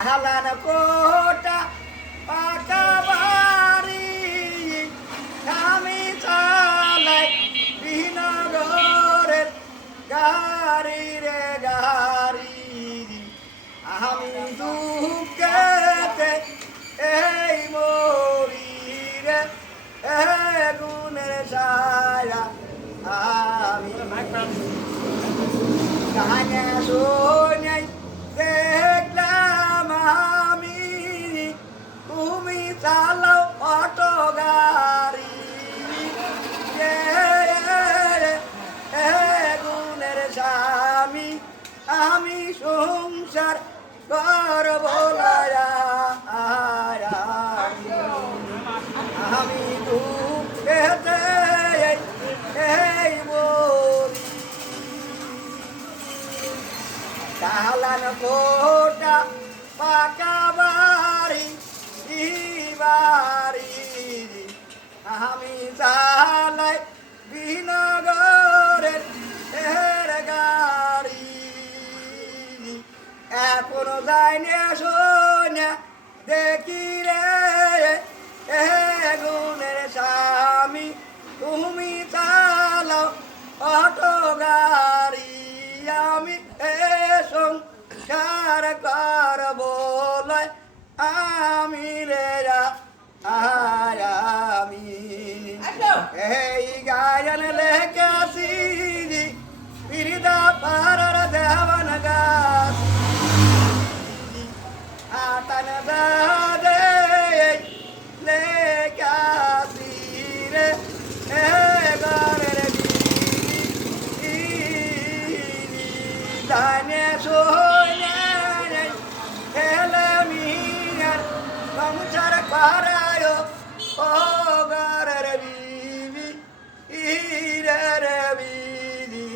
Haaland কোটা পাকা বাড়ি আমি চালাই বিনগরের গাড়ি রে গাড়ি আমি দুঃখেতে এই মরি রে এ গুণের ছায়া আমি কানে শোনাই দেখলাম আমি তুমি চালাও অটো গাড়ি গুণের স্বামী আমি সংসার করব আমি দুঃখেতে এই বলি কালান কোটা পাকা বাড়ি বাড়ি আমি চালাই বিনগরের এর গাড়ি এখনো যাইনি শোনা দেখি রে গুণের স্বামী তুমি চালাও অটো গাড়ি আমি সংসার করব আমি রে আমি এই গায়ন লেখেছি বিরিদা পারার দেওয়ান গাছ আতন দাদে লেখেছি রে গানের জানে সোনে খেলে মিয়ার সংসার করায় ও গরের বিবি ইরে বিবি